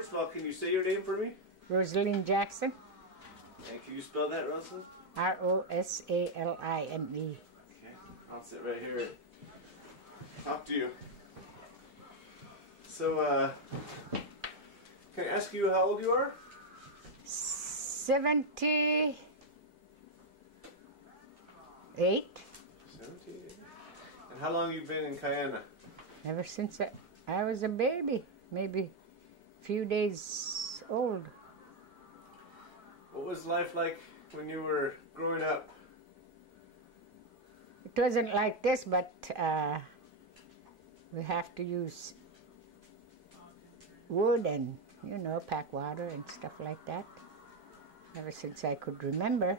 First of all, can you say your name for me? Rosaline Jackson. And can you spell that, Rosaline? Rosaline. Okay, I'll sit right here and talk to you. So, can I ask you how old you are? 78. 78. And how long have you been in Kiana? Ever since I was a baby, maybe a few days old. What was life like when you were growing up? It wasn't like this, but we have to use wood and, you know, pack water and stuff like that. Ever since I could remember.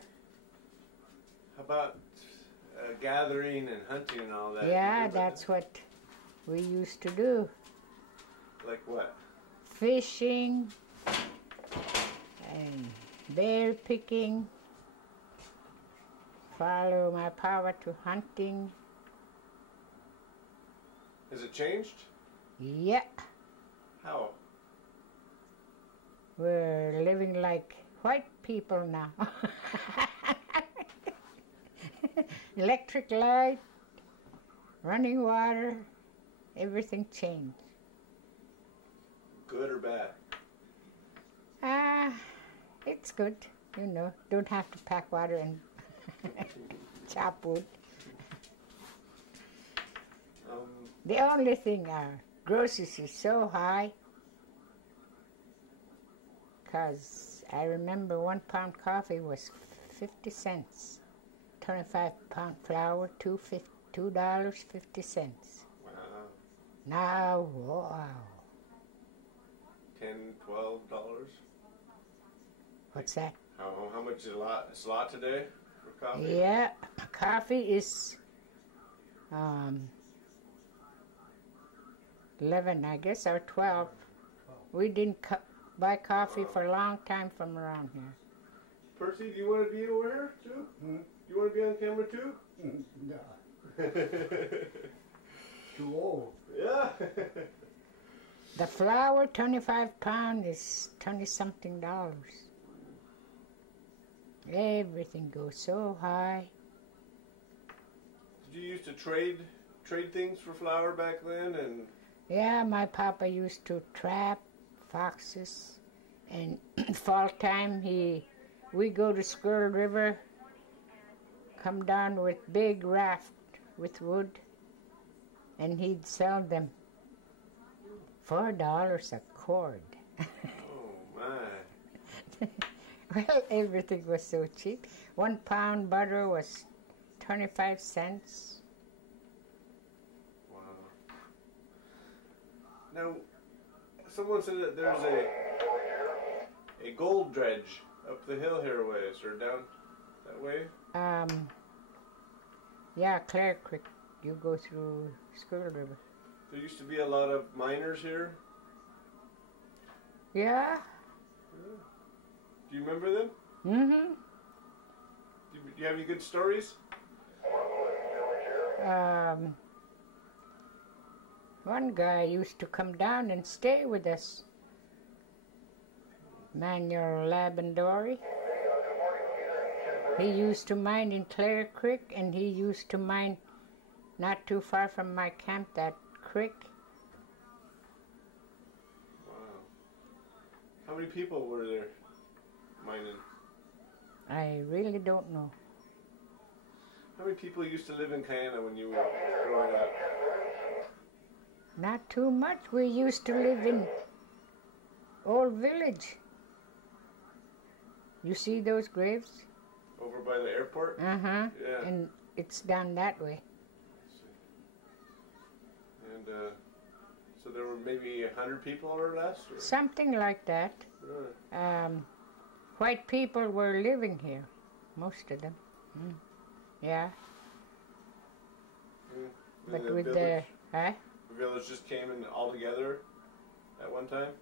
How about gathering and hunting and all that? Yeah, that's what we used to do. Like what? Fishing and bear picking. Follow my power to hunting. Has it changed? Yeah. How? We're living like white people now. Electric light, running water, everything changed. Good or bad? It's good, you know. Don't have to pack water and chop wood. The only thing, our groceries is so high, because I remember 1 pound coffee was 50 cents. 25-pound flour, $2.50. Wow. Now, wow. $10, $12? What's that? How much is a lot? It's a lot today for coffee? Yeah, coffee is 11, I guess, or 12. We didn't buy coffee for a long time from around here. Percy, do you want to be aware too? Do you want to be on camera too? No. Too old. Yeah. The flour, 25 pound, is 20-something dollars. Everything goes so high. Did you used to trade things for flour back then? And Yeah, my papa used to trap foxes, and fall time we go to Squirrel River, come down with big raft with wood, and he'd sell them $4 a cord. oh my. Well, everything was so cheap. 1 pound butter was 25 cents. Wow. Now, someone said that there's a gold dredge up the hill here a ways, or down that way? Yeah, Clare Creek. You go through Squirrel River. There used to be a lot of miners here. Yeah. Do you remember them? Mm-hmm. Do you have any good stories? One guy used to come down and stay with us. Manuel Labandori. He used to mine in Clare Creek, and he used to mine not too far from my camp, that creek. Wow. How many people were there mining? I really don't know. How many people used to live in Kiana when you were growing up? Not too much. We used to live in Old Village. You see those graves? Over by the airport? Uh-huh. Yeah. And it's down that way. And so there were maybe 100 people or less? Or? Something like that. Really? White people were living here, most of them. Yeah. But the with village, the village just came in all together at one time?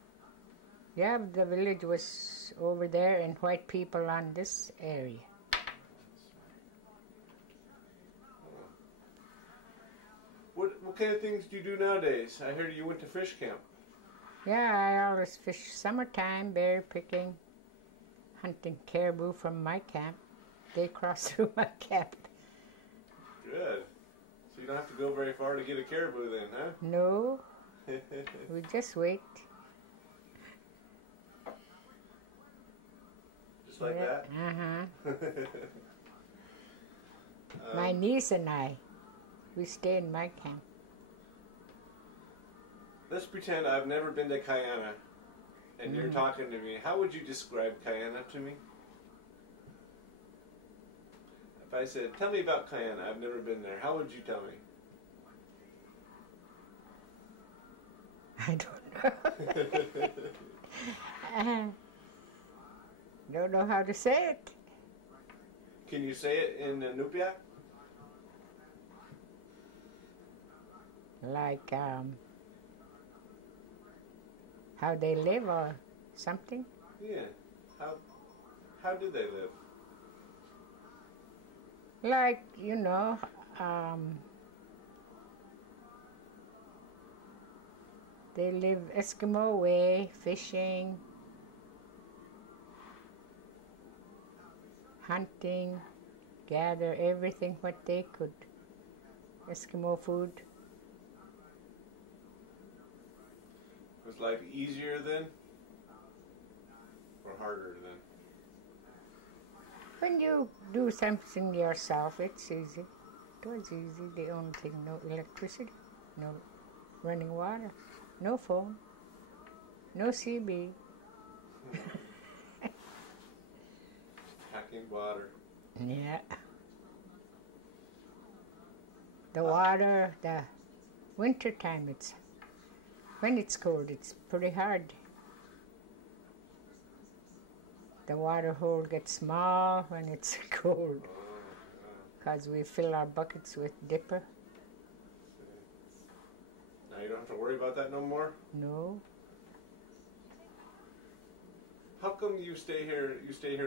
yeah, the village was over there and white people on this area. What kind of things do you do nowadays? I heard you went to fish camp. Yeah, I always fish summertime, berry picking, hunting caribou from my camp. They cross through my camp. Good. So you don't have to go very far to get a caribou then, huh? No, we just wait. Just like that? Uh-huh. My niece and I, we stay in my camp. Let's pretend I've never been to Kiana, and you're talking to me. How would you describe Kiana to me? If I said, tell me about Kiana, I've never been there, how would you tell me? I don't know. Don't know how to say it. Can you say it in Nubia? Like how they live or something. Yeah. How do they live? Like, you know, they live Eskimo way, fishing, hunting, gather everything what they could. Eskimo food. Was life easier then? Or harder then? When you do something yourself, it's easy. It was easy. The only thing, no electricity, no running water, no phone, no CB. Packing water. Yeah. The water, the winter time, when it's cold, it's pretty hard. The water hole gets small when it's cold, because we fill our buckets with dipper. Now you don't have to worry about that no more? No. How come you stay here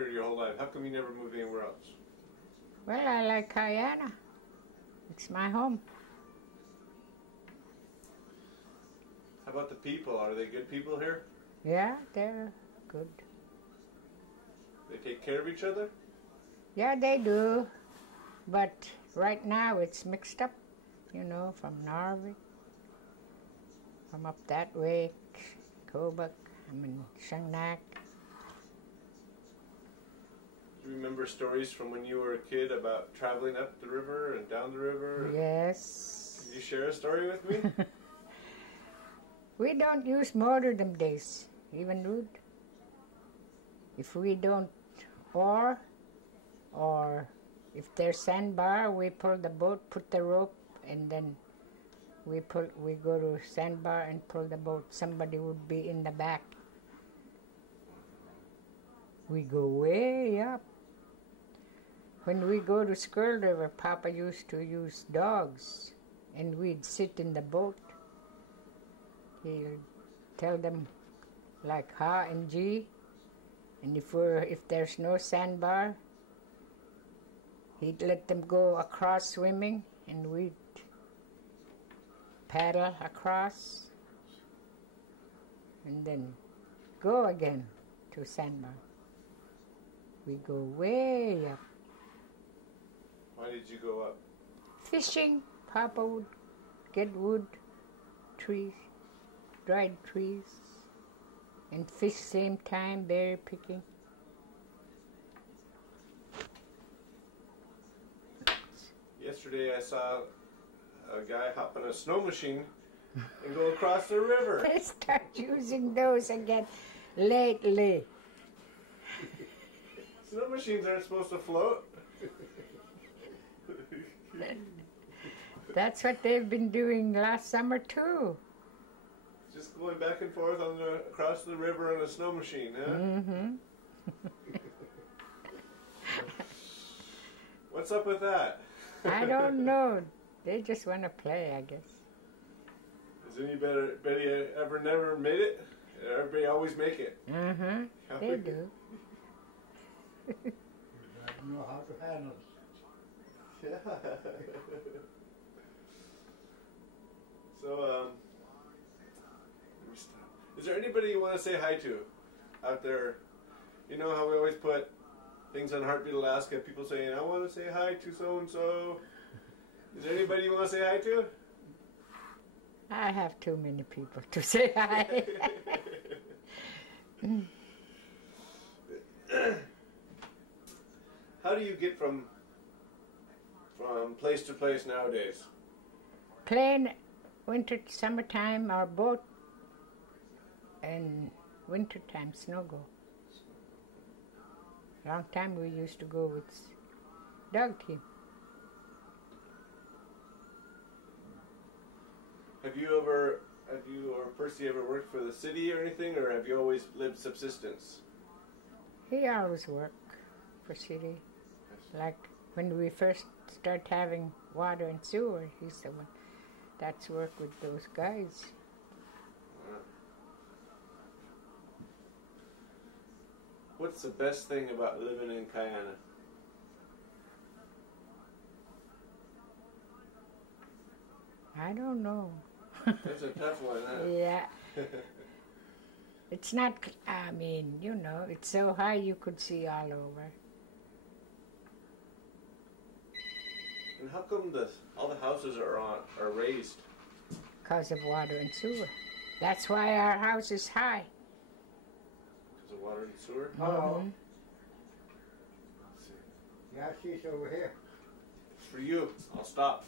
your whole life? How come you never move anywhere else? Well, I like Kiana. It's my home. How about the people? Are they good people here? Yeah, they're good. They take care of each other? Yeah, they do. But right now it's mixed up, you know, from Narvik, from up that way, Kobuk, Shangnak. Do you remember stories from when you were a kid about traveling up the river and down the river? Yes. Can you share a story with me? We don't use motor them days, even wood. If we don't or if there's sandbar, we pull the boat, put the rope, and then we go to sandbar and pull the boat. Somebody would be in the back. We go way up. When we go to Squirrel River, Papa used to use dogs, and we'd sit in the boat. He'll tell them like Ha and G, and if there's no sandbar, he'd let them go across swimming, and we'd paddle across, and then go again to sandbar. We go way up. Why did you go up? Fishing. Papa would get wood, trees, dried trees, and fish same time, berry picking. Yesterday I saw a guy hop on a snow machine and go across the river. They start using those again lately. Snow machines aren't supposed to float. That's what they've been doing last summer too. Just going back and forth across the river on a snow machine, huh? Mm-hmm. What's up with that? I don't know. They just want to play, I guess. Has anybody ever never made it? Everybody always make it. Mm-hmm. They do. You know how to handle it. Yeah. So, let me stop. Is there anybody you want to say hi to out there? You know how we always put things on Heartbeat Alaska, people saying, I want to say hi to so-and-so. Is there anybody you want to say hi to? I have too many people to say hi. How do you get from place to place nowadays? Plane, winter, summertime, our boat, and wintertime, snow go. Long time we used to go with dog team. Have you or Percy ever worked for the city or anything, or have you always lived subsistence? He always worked for city. Like when we first started having water and sewer, he's the one that's worked with those guys. What's the best thing about living in Kiana? I don't know. That's a tough one, huh? Yeah. It's not, I mean, you know, it's so high you could see all over. And how come all the houses are raised? Because of water and sewer. That's why our house is high. Because of water and sewer? Hello. Mhm. Let's see. Yeah, she's over here. It's for you. I'll stop.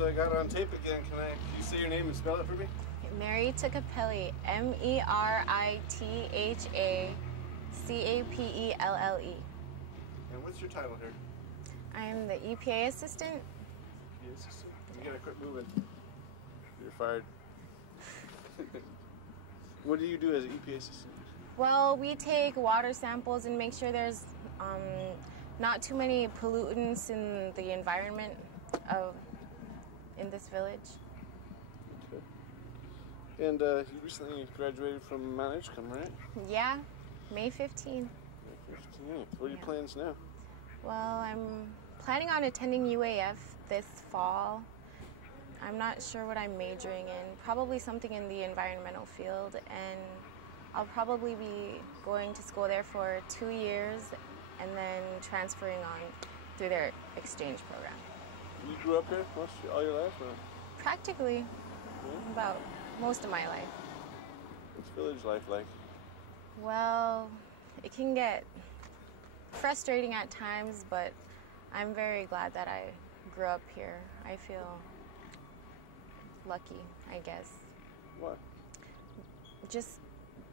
so I got it on tape again. Can you say your name and spell it for me? Meritha Capelle, Meritha And what's your title here? I am the EPA assistant. EPA assistant. You gotta quit moving. You're fired. What do you do as an EPA assistant? Well, we take water samples and make sure there's not too many pollutants in the environment in this village. Okay. And you recently graduated from Mount Edgecumbe, right? Yeah, May 15th. May 15th. What are your plans now? Well, I'm planning on attending UAF this fall. I'm not sure what I'm majoring in. Probably something in the environmental field, and I'll probably be going to school there for 2 years and then transferring on through their exchange program. You grew up here all your life? Or? Practically, about most of my life. What's village life like? Well, it can get frustrating at times, but I'm very glad that I grew up here. I feel lucky, I guess. What? Just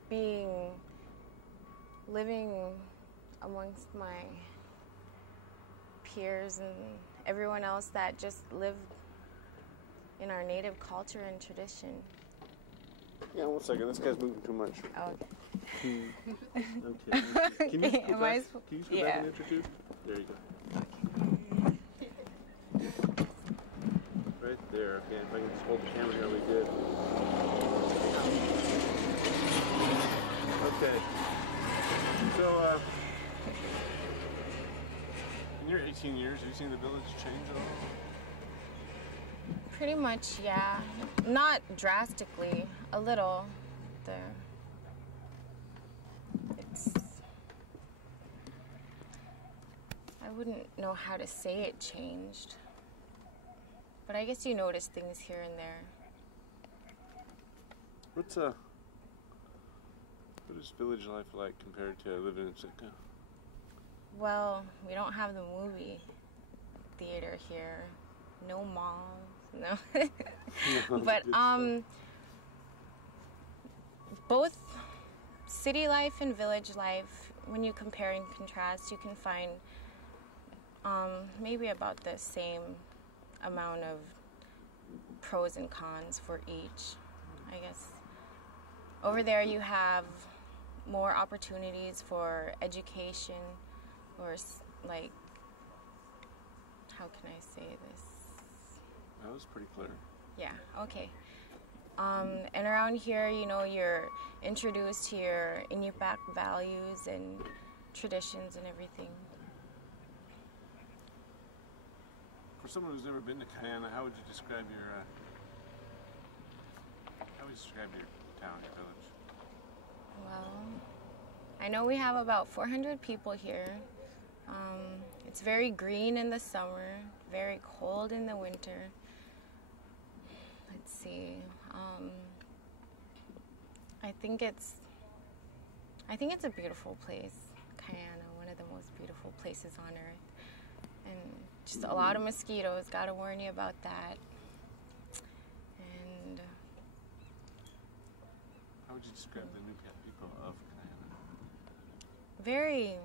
living amongst my peers and everyone else that just live in our native culture and tradition. Yeah, 1 second. This guy's moving too much. Oh, Okay. Can you scoot back an inch or two? There you go. Right there. Okay, if I can just hold the camera here, we good. Okay. So, in your 18 years, have you seen the village change at all? pretty much, yeah. Not drastically, a little. I wouldn't know how to say it changed. But I guess you notice things here and there. What is village life like compared to living in Sitka? Well, we don't have the movie theater here. No malls, no. But both city life and village life, when you compare and contrast, you can find maybe about the same amount of pros and cons for each, I guess. Over there you have more opportunities for education, or like, how can I say this? That was pretty clear. Yeah, okay. And around here, you know, you're introduced to your Inupiaq values and traditions and everything. For someone who's never been to Kiana, how would you describe your town, your village? Well, I know we have about 400 people here. It's very green in the summer, very cold in the winter. Let's see. I think it's a beautiful place, Kiana, one of the most beautiful places on earth. And just a lot of mosquitoes, gotta warn you about that. And how would you describe the Inupiaq people of Kiana?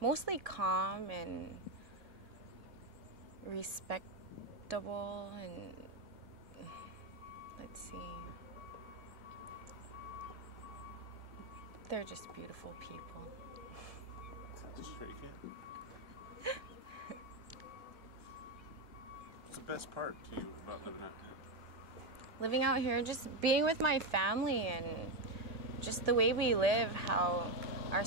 mostly calm and respectable, and let's see. They're just beautiful people. Sounds pretty good. What's the best part to you about living out here? Living out here, just being with my family and just the way we live, how our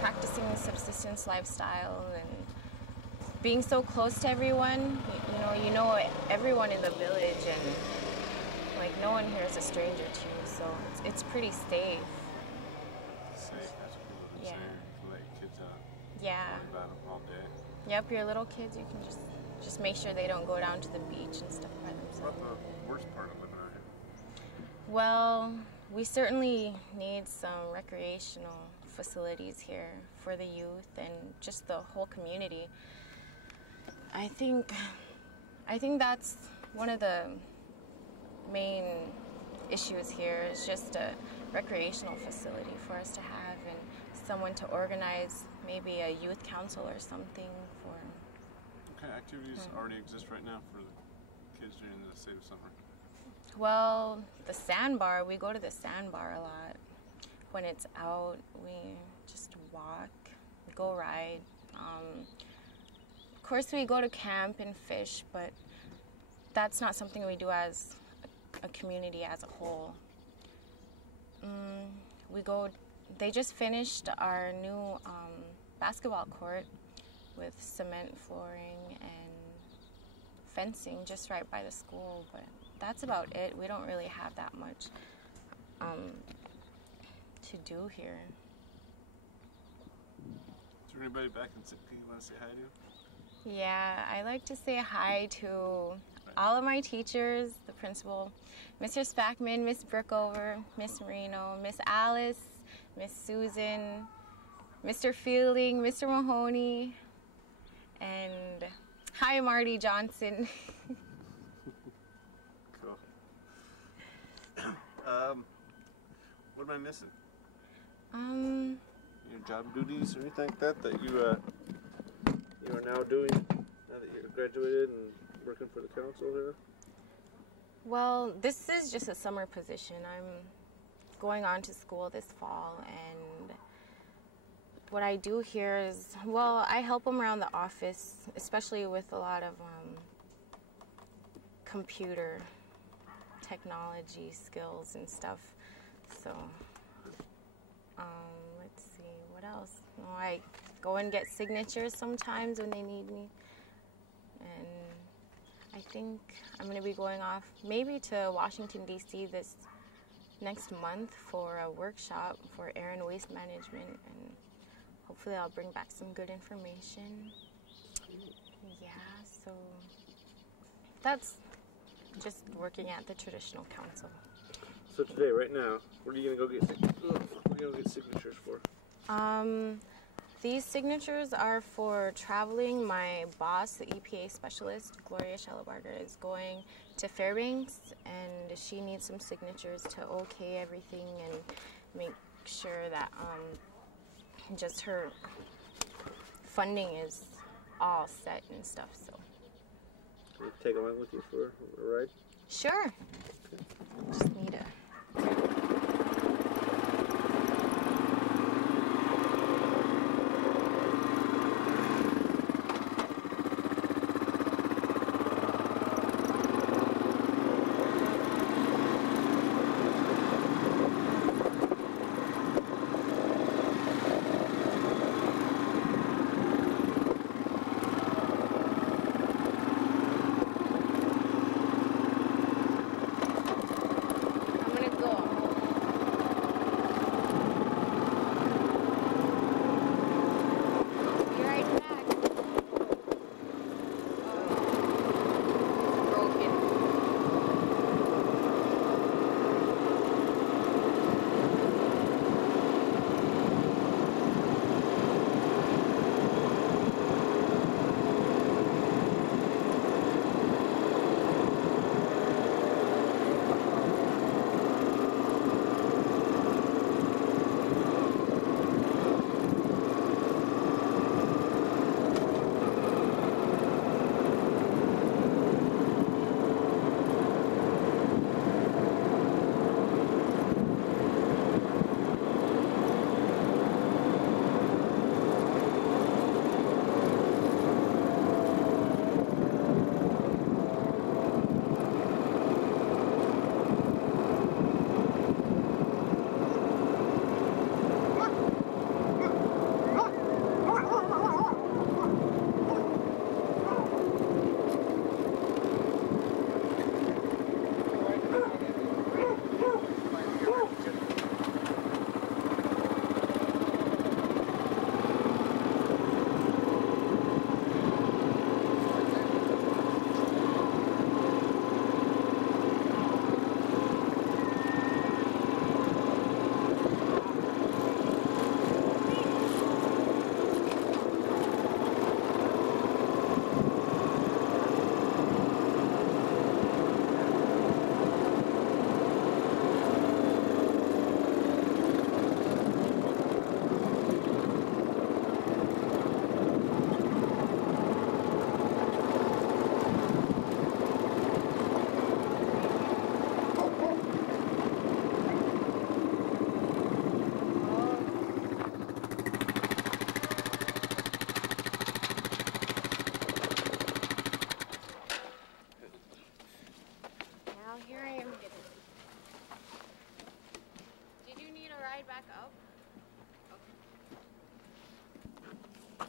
practicing the subsistence lifestyle and being so close to everyone. You know everyone in the village, and like no one here is a stranger to you, so it's pretty safe. Safe, that's cool. Yeah. Safe. Let your kids out. Yeah. Worry about them all day. Yep, your little kids, you can just make sure they don't go down to the beach and stuff by themselves. What's the worst part of living out here? Well, we certainly need some recreational facilities here for the youth and just the whole community. I think that's one of the main issues here is just a recreational facility for us to have and someone to organize maybe a youth council or something for. What kind of activities already exist right now for the kids during the state of summer? Well, the sandbar, we go to the sandbar a lot. When it's out, we just walk, go ride. Of course, we go to camp and fish, but that's not something we do as a community as a whole. They just finished our new basketball court with cement flooring and fencing just right by the school, but that's about it. We don't really have that much to do here. Is there anybody back in Sitka you want to say hi to? Yeah, I like to say hi to all of my teachers, the principal, Mr. Spackman, Miss Brookover, Miss Marino, Miss Alice, Miss Susan, Mr. Fielding, Mr. Mahoney, and hi, Marty Johnson. Cool. What am I missing? Your job duties or anything like that you are now doing now that you're graduated and working for the council here? Well, this is just a summer position. I'm going on to school this fall, and what I do here is, well, I help them around the office, especially with a lot of computer technology skills and stuff. So, let's see, what else? Oh, I go and get signatures sometimes when they need me. And I think I'm going to be going off maybe to Washington, D.C. this next month for a workshop for air and waste management, and hopefully I'll bring back some good information. Yeah, so that's just working at the traditional council. So today, right now, what are you gonna go get signatures for? These signatures are for traveling. My boss, the EPA specialist, Gloria Shellabarger, is going to Fairbanks, and she needs some signatures to okay everything and make sure that just her funding is all set and stuff. So. Can you take along with you for a ride? Sure. Just need a.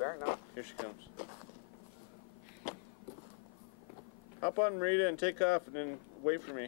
start now? Here she comes. Hop on, Meritha, and take off, and then wait for me.